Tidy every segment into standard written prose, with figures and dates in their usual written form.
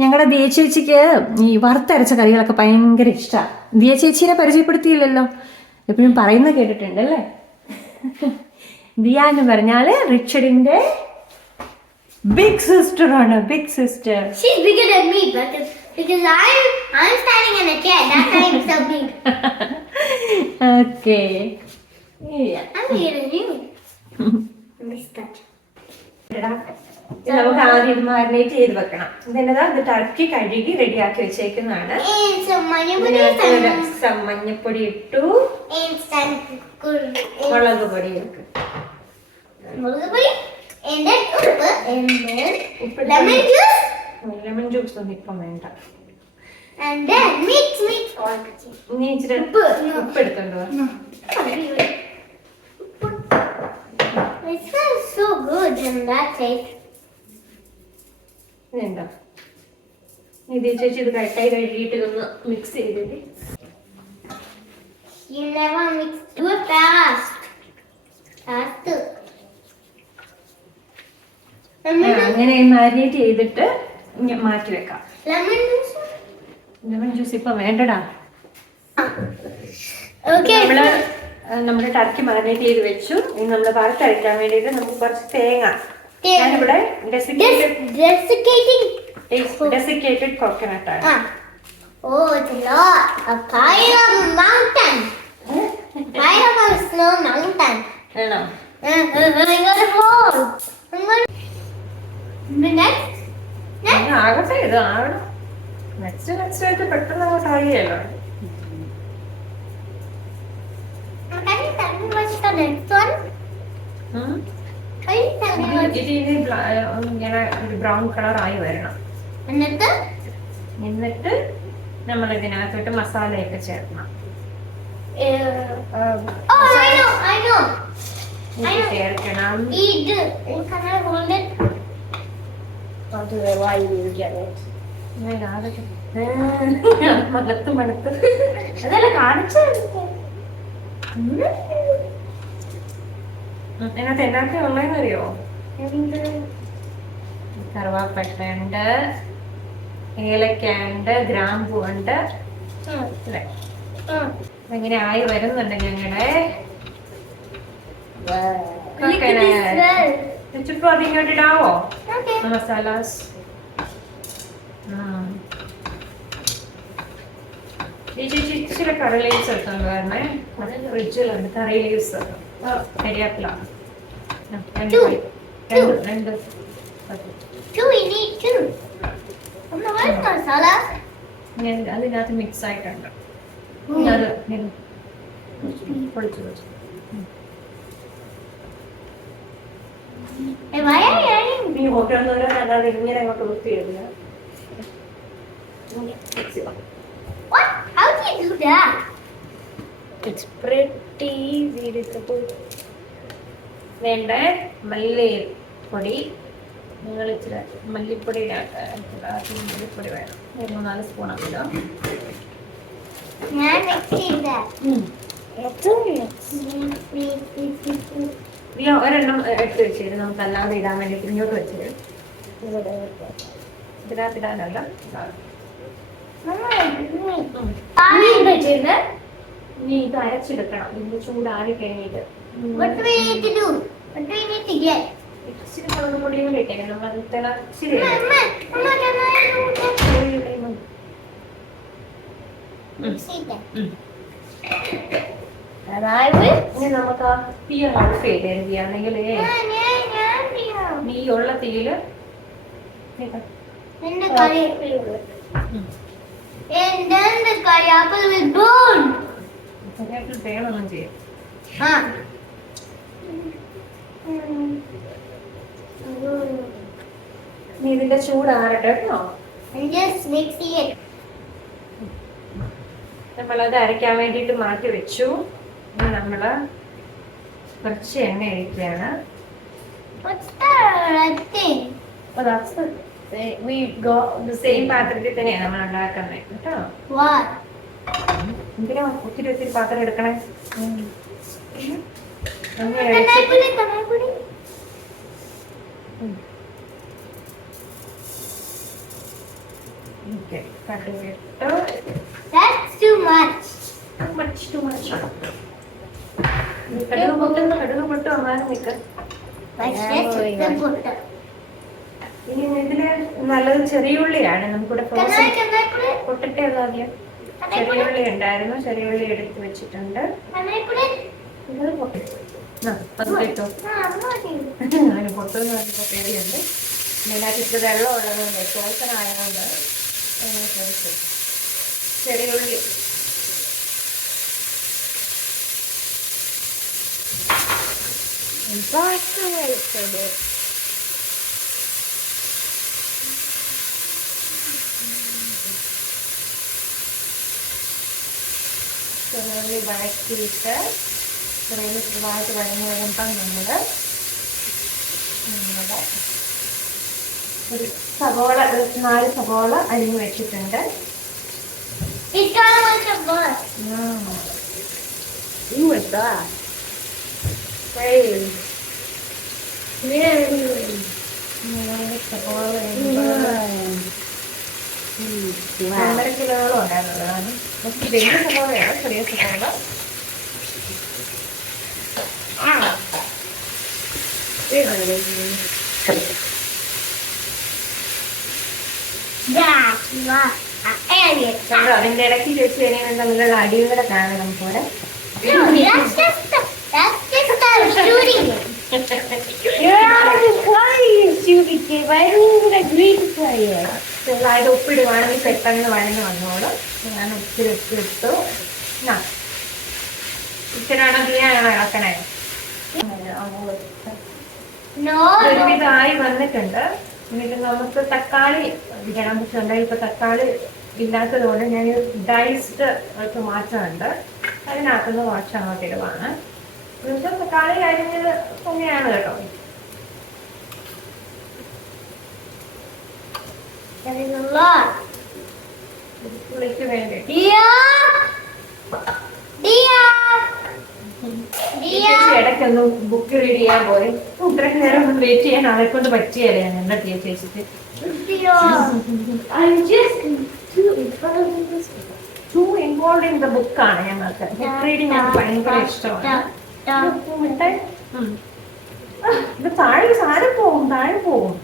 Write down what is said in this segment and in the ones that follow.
ഞങ്ങളുടെ ദിയ ചേച്ചിക്ക് ഈ വറുത്തരച്ച കറികളൊക്കെ ഭയങ്കര ഇഷ്ടമാണ്. ദിയ ചേച്ചീനെ പരിചയപ്പെടുത്തിയില്ലല്ലോ, എപ്പോഴും പറയുന്ന കേട്ടിട്ടുണ്ട് അല്ലേ. ദിയ എന്ന് പറഞ്ഞാല് റിച്ചർഡിന്റെ ബിഗ് സിസ്റ്റർ ആണ്. Big sister. Because I'm standing in a chair. That's why I'm so big. Okay. Yeah. I'm bigger than you. Miss that. നമുക്ക് ആദ്യം ഇത് മാരിനേറ്റ് ചെയ്ത് വെക്കണം. ഇതെന്നതാ, ഇത് ടർക്കി കഴുകി റെഡിയാക്കി വെച്ചേക്കുന്നതാണ്. മഞ്ഞപ്പൊടി ഇട്ടു, മുളക് പൊടി ഇട്ടു, ലെമൺ ജ്യൂസ് ഒന്നും ഇപ്പം വേണ്ട. നീ ഇച്ചിരി ഉപ്പ് എടുത്തോണ്ടോ? It smells so good in that taste. ഇതെന്താ, ഇത് ചേച്ചി ഇത് കട്ടായി കഴുകിയിട്ട് ഇതൊന്ന് മിക്സ് ചെയ്തിട്ട്. You never mix too fast. അങ്ങനെ മാരിനേറ്റ് ചെയ്തിട്ട് മാറ്റി വെക്കാം. ലെമൺ ജ്യൂസ് ഇപ്പൊ വേണ്ടടാ. നമ്മള് നമ്മുടെ ടർക്കി മാരിനേറ്റ് ചെയ്ത് വെച്ചു. ഇനി നമ്മള് വറുത്തരയ്ക്കാൻ വേണ്ടിയിട്ട് നമുക്ക് കുറച്ച് തേങ്ങ, ഞാനിവിടെ ഡെസിക്കേറ്റഡ് കോക്കനട്ട് ആണ്. Oh, it's a lot. A pile of a mountain. Pile of a snow mountain. ആണോ? I'm gonna fall. Next. ആകട്ടെ, ഇത് ആകണം. നെക്സ്റ്റ് ആയിട്ട് പെട്ടെന്ന് അങ്ങോട്ട് ആകിയല്ലോ. Can you tell me what's the next one? Can you tell me what's... ഇതിന് ഇങ്ങനെ ഒരു ബ്രൗൺ കളർ ആയി വരണം. എന്നിട്ട് നമ്മൾ ഇതിനകത്തോട്ട് മസാലയൊക്കെ ചേർക്കണം. ചേർക്കണം. മകത്ത് മണത്ത് അതല്ല കാണിച്ചു. അതിനകത്ത് എന്നൊക്കെ ഉള്ളതെന്ന് അറിയോ? കറുവാപ്പട്ടയുണ്ട്, ഏലക്കയുണ്ട്, ഗ്രാമ്പൂ ഉണ്ട് അല്ലേ. അങ്ങനെ ആയി വരുന്നുണ്ട് ഞങ്ങളുടെ ചുറ്റും. അതിങ്ങോട്ട് ഇടാവോ മസാലാസ്? ഈ ചേച്ചി ഇച്ചിരി കറി ലീവ്സ് എടുത്തോണ്ട് വരണേ. ഫ്രിഡ്ജിലുണ്ട് കറി ലീവ്സ്, കരിയാപ്പില രണ്ട്. അതിനകത്ത് മിക്സ് ആയിട്ടുണ്ട്. അത് പൊളിച്ചു വെച്ചു. നീ ഹോട്ടലിൽ അല്ലാതെ ഇങ്ങനെ അങ്ങോട്ട് വൃത്തിയിടില്ല. How do you do that? It's pretty beautiful. വേണ്ട മല്ലിപ്പൊടി, നിങ്ങൾ ഇച്ചിരി മല്ലിപ്പൊടി മല്ലിപ്പൊടി വേണം. 3-4 സ്പൂൺ ആക്കില്ലോ. ഒരെണ്ണം എടുത്ത് വെച്ചിട്ട് നമുക്ക് അല്ലാതെ ഇടാൻ വേണ്ടിയിട്ട് ഇങ്ങോട്ട് വെച്ചത്. ഇതിനകത്തിടാനല്ല, നീ ഇത് അരച്ചെടുക്കണം. ഇതിന്റെ ചൂടാറി കഴിഞ്ഞിട്ട് ഇച്ചിരി മുളക് പൊടിയും കൂടി ഇട്ടേക്കണം. നമ്മൾ അത് തിളച്ചിരി നമുക്ക് ആ തീ ഓഫ് ചെയ്തെങ്കിൽ നീ ഉള്ള തീയില് വേണമൊന്നും ചെയ്യാം. നീ ഇതിന്റെ ചൂടാറട്ടെ കേട്ടോ. നമ്മളത് അരയ്ക്കാൻ വേണ്ടിയിട്ട് മാറ്റി വെച്ചു. നമ്മള് കുറച്ച് എണ്ണ ഒഴിക്കുകയാണ്. സെയിം പാത്രത്തിൽ തന്നെയാണ് നമ്മൾ ഉണ്ടാക്കുന്നത് കേട്ടോ. എന്തിനാ ഒത്തിരി പാത്രം എടുക്കണേ? കടുകിട്ടു. That's too much. Too much. കടുക് പൊട്ടും അമ്മാനും നിൽക്കുക. പക്ഷേ ചിക്കൻ പൊട്ട്. ഇനി ഇതില് നല്ലത് ചെറിയുള്ളിയാണ്. നമുക്കിവിടെ പൊട്ടട്ടെ ആദ്യം. ചെറിയുള്ളി ഉണ്ടായിരുന്നു, ചെറിയുള്ളി എടുത്ത് വെച്ചിട്ടുണ്ട്. ഇത് പൊട്ടി. അത് കേട്ടോ, അതിന് പൊട്ടെന്ന് പറഞ്ഞപ്പോൾ പേടിയുണ്ട്. ഇതിനകത്ത് ഇത്ര വെള്ളം ഉള്ളതുകൊണ്ട് ചോസനായതുകൊണ്ട് അങ്ങനെ ചോദിച്ചു. ചെറിയുള്ളി ചെറിയുള്ളി വഴറ്റിയിട്ട് ചെറിയുള്ളി ചെറുതായിട്ട് വഴങ്ങി വരുമ്പം നമ്മുടെ ഒരു സവോള, 4 സവോള അരിഞ്ഞ് വെച്ചിട്ടുണ്ട്. സവോള 1.5 കിലോളം ഉണ്ടായിരുന്നതാണ്. വലിയ സവോളയാണ്, ചെറിയ സവോള. അതിന്റെ ഇടയ്ക്ക് വെച്ച് കഴിഞ്ഞാൽ തമ്മിലുള്ള അടിയും കൂടെ കാണാം നമുക്കിവിടെ. ചെറുതായിട്ട് ഉപ്പിടുവാണെങ്കിൽ പെട്ടെന്ന് വഴങ്ങി വന്നോളും. ഞാൻ ഒത്തിരി ഉപ്പിട്ടു. ഇച്ചിരാണോ തീയാണോ ഇളക്കണേ? ഒരുവിധമായി വന്നിട്ടുണ്ട്. എന്നിട്ട് നമുക്ക് തക്കാളി ഇടണം. പക്ഷെ എന്തായാലും ഇപ്പൊ തക്കാളി ഇല്ലാത്തത് കൊണ്ട് ഞാൻ ഡൈസ്ഡ് മാറ്റമുണ്ട്. അതിനകത്തുനിന്ന് കുറച്ച് അങ്ങോട്ട് ഇടുവാണ്. എന്നുവെച്ചാൽ തക്കാളി അരിഞ്ഞത് തന്നെയാണ് കേട്ടോ. പുളിക്ക് വേണ്ടി ഇടയ്ക്കൊന്ന് ബുക്ക് റീഡ് ചെയ്യാൻ പോയി. ഇത്രയും നേരം ഒന്ന് വെയിറ്റ് ചെയ്യാൻ അവരെ കൊണ്ട് പറ്റിയല്ലേ ഞാൻ എന്താ ചേച്ചിട്ട്. ടു ഇൻവോൾവ് ഇൻ ദ ബുക്കാണ് ഞങ്ങൾക്ക്. ബുക്ക് റീഡിങ് ഞങ്ങൾക്ക് ഭയങ്കര ഇഷ്ടമാണ്. ഇത് താഴെ പോവും.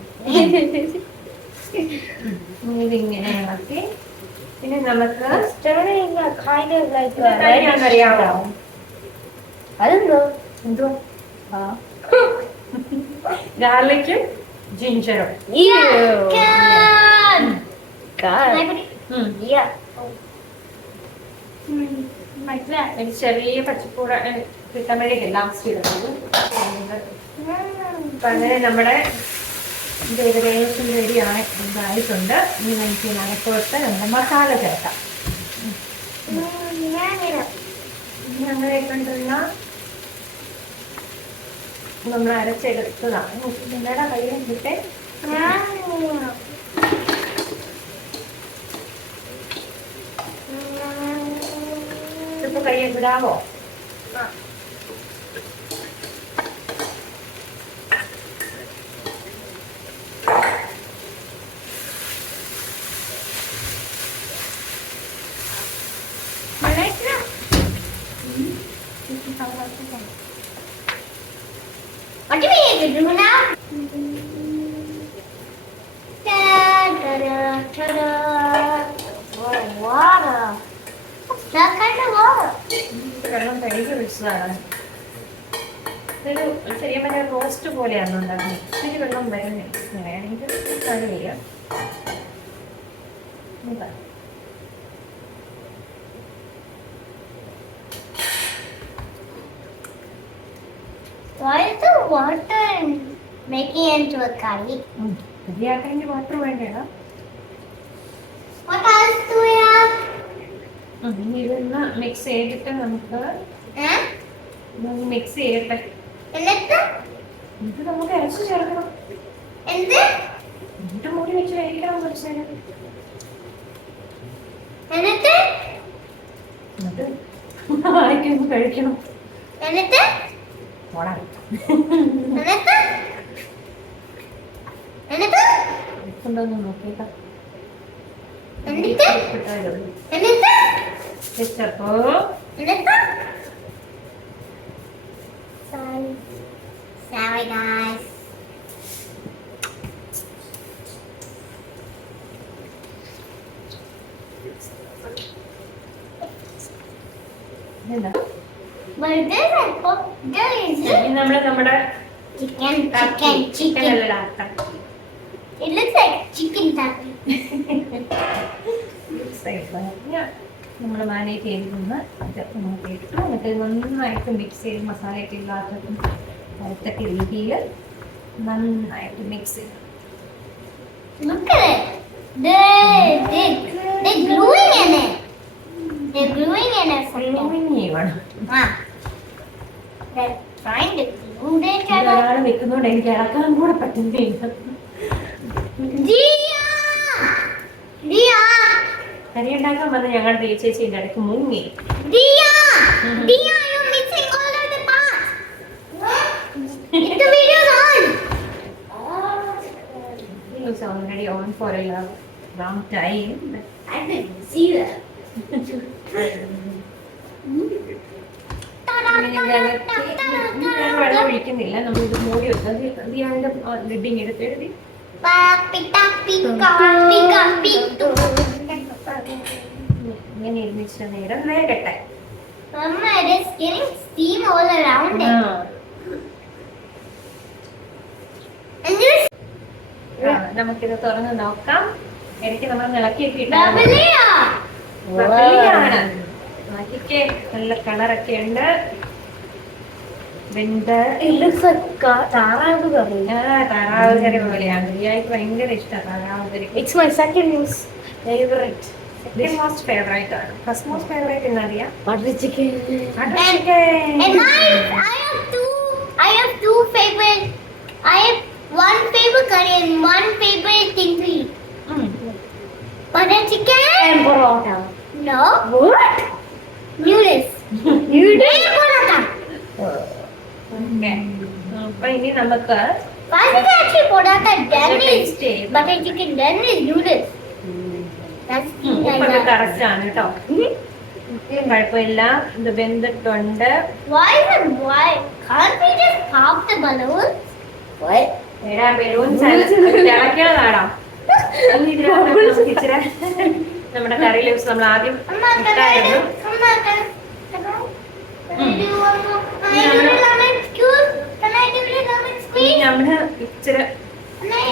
ഇതിങ്ങനെ ഇളക്കി. പിന്നെ നമുക്ക് അറിയാമോ അതെന്തോ എന്തോ ഗാർലിക്കും ജിഞ്ചറും. ചെറിയ പച്ചപ്പൂട കിട്ടാൻ വേണ്ടിയിട്ട് ലാസ്റ്റ് ഇടുന്നത്. അപ്പൊ അങ്ങനെ നമ്മുടെ ഏകദേശം റെഡിയായി ഇതായിട്ടുണ്ട്. ഇനി നമുക്ക് നനക്കോട്ട് നമ്മുടെ മസാല ചേർക്കാം. അങ്ങനെ കണ്ടുള്ള നമ്മൾ അരച്ചെടുത്തതാണ്. നിങ്ങളുടെ കയ്യിൽ കിട്ടെ ഇപ്പൊ കയ്യിൽ വിടാവോ? What do we do now? Ta-da! Water. That kind of water. വെള്ളം കഴുകി വെച്ചതാണ്. ഒരു ചെറിയ മറ്റേ റോസ്റ്റ് പോലെയാണ് ഉണ്ടാക്കുന്നത്. ഇത്തിരി വെള്ളം വരുന്നത് വേണമെങ്കിൽ കഴുകില്ല. Why is the water making into a curry? കറിയാക്കണമെങ്കിൽ വാട്ടർ വേണ്ടേടാ. What else do we have? ഇതൊന്ന് മിക്സ് ചെയ്തിട്ട് നമുക്ക് മിക്സ് ചെയ്യട്ടെ. ഇത് നമുക്ക് അരച്ച് ചേർക്കണം. എന്നിട്ട് മൂടി വെച്ച് കഴിക്കണം കുറച്ച് നേരം. എന്നിട്ട് വായിക്കൊന്ന് കഴിക്കണം. എന്നിട്ട് ഉണ്ടോന്ന് നോക്കിയേക്കാം. എന്നിട്ട് എന്നിട്ട് വെച്ചപ്പോ എന്നിട്ട് sorry guys. എന്താ Burger and burger is ഇനി നമ്മുടെ chicken. Chicken It looks like chicken tappy. നമ്മൾ മാനേജ് ചെയ്തിരുന്ന് നമുക്ക് ഇട്ടു എന്നിട്ട് നന്നായിട്ട് മിക്സ് ചെയ്ത് മസാലയൊക്കെ ഇല്ലാത്തതും വറുത്തൊക്കെ രീതിയിൽ നന്നായിട്ട് മിക്സ് ചെയ്ത് Look at it. They're gluing in it. They're gluing in it. ചെയ്യണം. They're trying to glue each other. ഒരാൾ വെക്കുന്നോണ്ട് എനിക്ക് ഇളക്കാൻ കൂടെ പറ്റുന്നില്ല. Dia! കറി ഉണ്ടാക്കാൻ വന്ന് ഞങ്ങളുടെ ചേച്ചിന്റെ ഇടയ്ക്ക് മുങ്ങി. Dia, you're mixing all of the parts. The video's on. It was already on for a long time. I didn't see that. ഞാൻ വെള്ളം ഒഴിക്കുന്നില്ല, നമ്മളിത് മൂടി വെച്ചാൽ അതിന്റെ ലിഡിങ് എടുത്ത് എഴുതി ഇങ്ങനെ ഇരുന്നിച്ചിട്ട് നേരം വേഗട്ടെ. Mama, it is getting steam all around it. And this നമുക്കിത് തുറന്ന് നോക്കാം. ഇടയ്ക്ക് നമ്മൾ ഇളക്കിയൊക്കെ bubbly-ആ. ബബിളിയാണ്. നോക്കിക്കേ, നല്ല കളറൊക്കെ ഉണ്ട്. താറാവ് കറി. താറാവ് കറി പോലെയാണ്. റിയാക്ക് ഭയങ്കര ഇഷ്ടമാണ് താറാവ് കറി. It's my second favourite. Second most favourite ആണ്. ഫസ്റ്റ് മോസ്റ്റ് ഫേവറേറ്റ് എന്നറിയാം. Butter chicken. And I have two favorite. I have one favorite curry and one favorite thing to eat. Butter chicken. And parotta. No. What? Noodles. Noodles? And paratha. അപ്പൊ ഇനി നമുക്ക് Why is it actually paratha? Then is taste ചെയ്ത് butter chicken. Then is noodles. That's ഉപ്പൊക്കെ correct ആണ് കേട്ടോ. കുഴപ്പമില്ല. ഇത് വെന്തിട്ടുണ്ട്. Why? Can't we just pop the balloons? What? Balloons തിളക്കണതാടാ. ഇച്ചിരി നമ്മുടെ കറി ലീവ്സ് നമ്മൾ ആദ്യം Amma, can I ഇട്ടായിരുന്നു. do one more? Can I do lemon squeeze? Can I do the lemon ഇനി squeeze? നമ്മള് ഇച്ചിരി Can I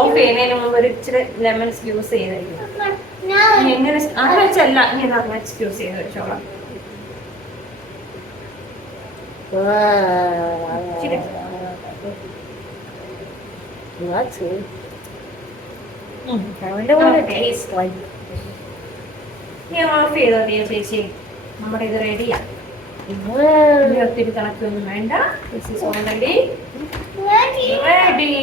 ഓഫ് ചെയ്യുന്നതിന് മുമ്പ് ഒരു ഇച്ചിരി ലെമൺസ് യൂസ് ചെയ്തായിരിക്കും. No. ഇനി എങ്ങനെ അത് വെച്ചല്ല, ഇനി ലെമൺസ് യൂസ് ചെയ്ത് വെച്ചോളാം. ഇച്ചിരി That's good. I wonder what it tastes like. ഇനി ഓഫ് ചെയ്തോ ചേച്ചി. നമ്മുടെ ഇത് റെഡിയാ. ഇനി ഒത്തിരി തിളക്കൊന്നും വേണ്ട. This is already Ready? ready.